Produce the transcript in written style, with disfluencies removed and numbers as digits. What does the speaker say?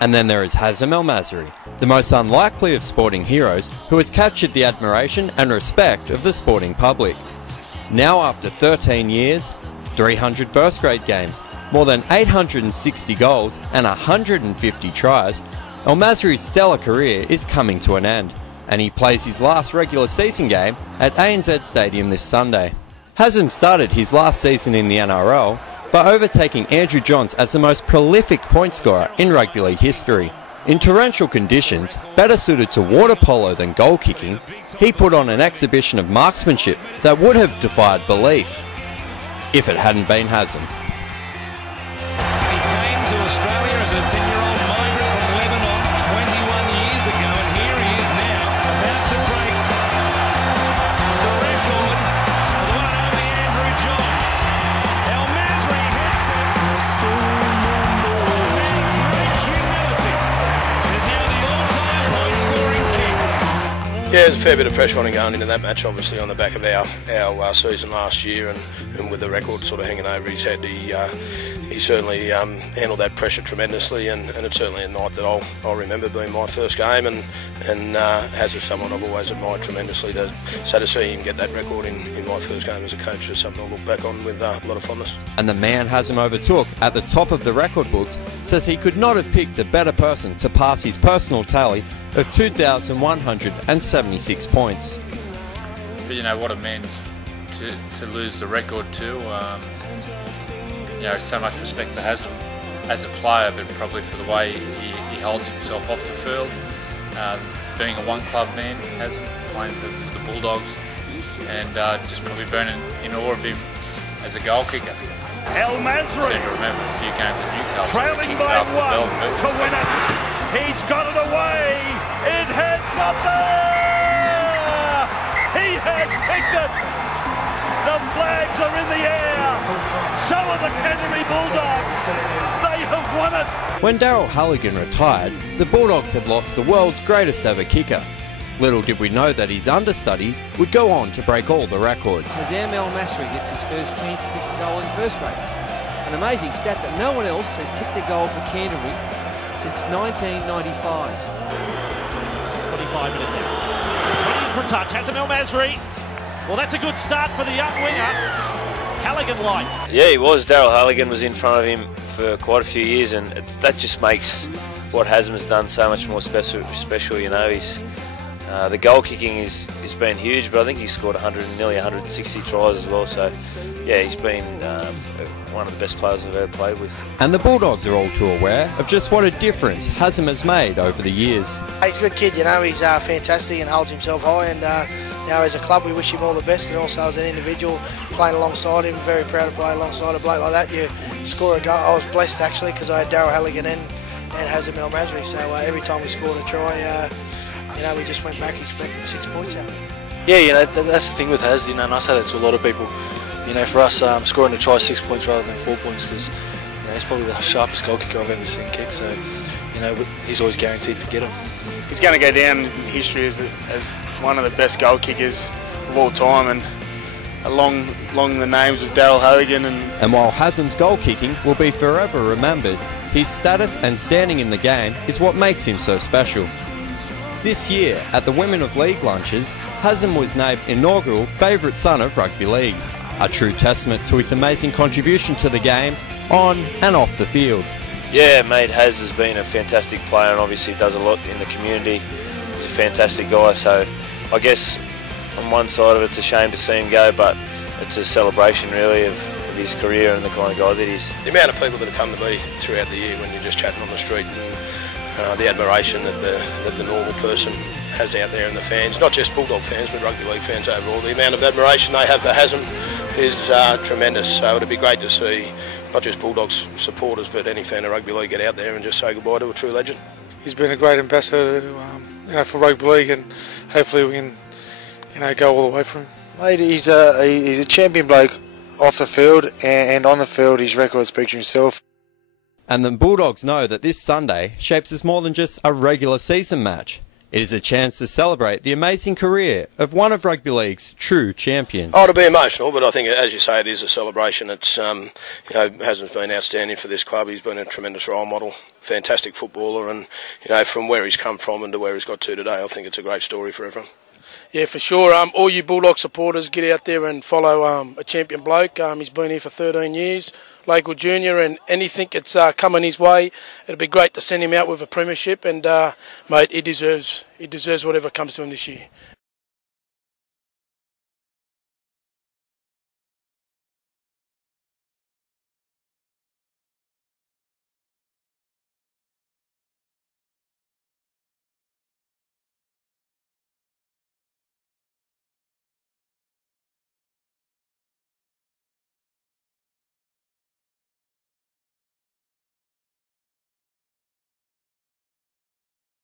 And then there is Hazem El Masri, the most unlikely of sporting heroes who has captured the admiration and respect of the sporting public. Now after 13 years, 300 first grade games, more than 860 goals and 150 tries, El Masri's stellar career is coming to an end, and he plays his last regular season game at ANZ Stadium this Sunday. Hazem started his last season in the NRL by overtaking Andrew Johns as the most prolific point scorer in rugby league history. In torrential conditions, better suited to water polo than goal kicking, he put on an exhibition of marksmanship that would have defied belief if it hadn't been Hazem. He came to Australia as a 10-year-old migrant from Lebanon 21 years ago, and here he is now, about to break the record of the one and only Andrew Johns. El Masri hits it. Great humility. It is now the all-time point-scoring king. Yeah, there's a fair bit of pressure on him going into that match, obviously, on the back of our season last year, and with the record sort of hanging over his head, he certainly handled that pressure tremendously, and it's certainly a night that I'll remember being my first game, and as someone I've always admired tremendously. So to see him get that record in my first game as a coach is something I'll look back on with a lot of fondness. And the man Hazem overtook at the top of the record books says he could not have picked a better person to pass his personal tally of 2,176 points. But you know what it meant to lose the record too. You know, so much respect for Hazem as a player, but probably for the way he holds himself off the field. Being a one-club man, Hazem, playing for the Bulldogs, and just probably burning in awe of him as a goal kicker. El Masri, I seem to remember a few games at Newcastle. trailing by one to win it. He's got it away. It has not there. He has picked it. The flags are in the air. So are the Canterbury Bulldogs. They have won it. When Daryl Halligan retired, the Bulldogs had lost the world's greatest ever kicker. Little did we know that his understudy would go on to break all the records. Hazem El Masri gets his first chance to kick a goal in first grade. An amazing stat that no one else has kicked a goal for Canterbury since 1995. 45 minutes out. 20 for a touch. Hazem El Masri. Well, that's a good start for the young winger. Halligan-like. Yeah, he was. Daryl Halligan was in front of him for quite a few years, and that just makes what Hazem has done so much more special. You know, the goal kicking has been huge, but I think he's scored nearly 160 tries as well. So, yeah, he's been one of the best players I've ever played with. And the Bulldogs are all too aware of just what a difference Hazem has made over the years. He's a good kid, you know. He's fantastic and holds himself high, and you know, as a club we wish him all the best, and also as an individual playing alongside him, very proud to play alongside a bloke like that. You score a goal. I was blessed actually because I had Daryl Halligan and Hazem El Masri, so every time we scored a try, you know, we just went back expecting 6 points out. Yeah, you know, that's the thing with Haz, you know, and I say that to a lot of people. You know, for us, scoring a try is 6 points rather than 4 points, because you know, he's probably the sharpest goal kicker I've ever seen kick, so you know, he's always guaranteed to get him. He's going to go down in history as one of the best goal kickers of all time, and along the names of Daryl Halligan. And while Hazem's goal kicking will be forever remembered, his status and standing in the game is what makes him so special. This year, at the Women of League lunches, Hazem was named inaugural favourite son of rugby league, a true testament to his amazing contribution to the game, on and off the field. Yeah, mate, Haz has been a fantastic player and obviously does a lot in the community. He's a fantastic guy, so I guess on one side of it's a shame to see him go, but it's a celebration really of his career and the kind of guy that he is. The amount of people that have come to me throughout the year when you're just chatting on the street, and the admiration that the normal person has out there, and the fans, not just Bulldog fans but rugby league fans overall, the amount of admiration they have for Hazem is tremendous. So it'd be great to see not just Bulldogs supporters but any fan of rugby league get out there and just say goodbye to a true legend. He's been a great ambassador you know, for rugby league, and hopefully we can, you know, go all the way for him. Mate, he's a champion bloke off the field, and on the field his record speaks for himself. And the Bulldogs know that this Sunday shapes as more than just a regular season match. It is a chance to celebrate the amazing career of one of rugby league's true champions. Oh, it'll be emotional, but I think, as you say, it is a celebration. It's you know, Hazem's been outstanding for this club. He's been a tremendous role model fantastic footballer, and from where he's come from and to where he's got to today, I think it's a great story for everyone. Yeah, for sure. All you Bulldog supporters, get out there and follow a champion bloke. He's been here for 13 years, local junior, and anything that's coming his way, it'd be great to send him out with a premiership. And mate, he deserves whatever comes to him this year.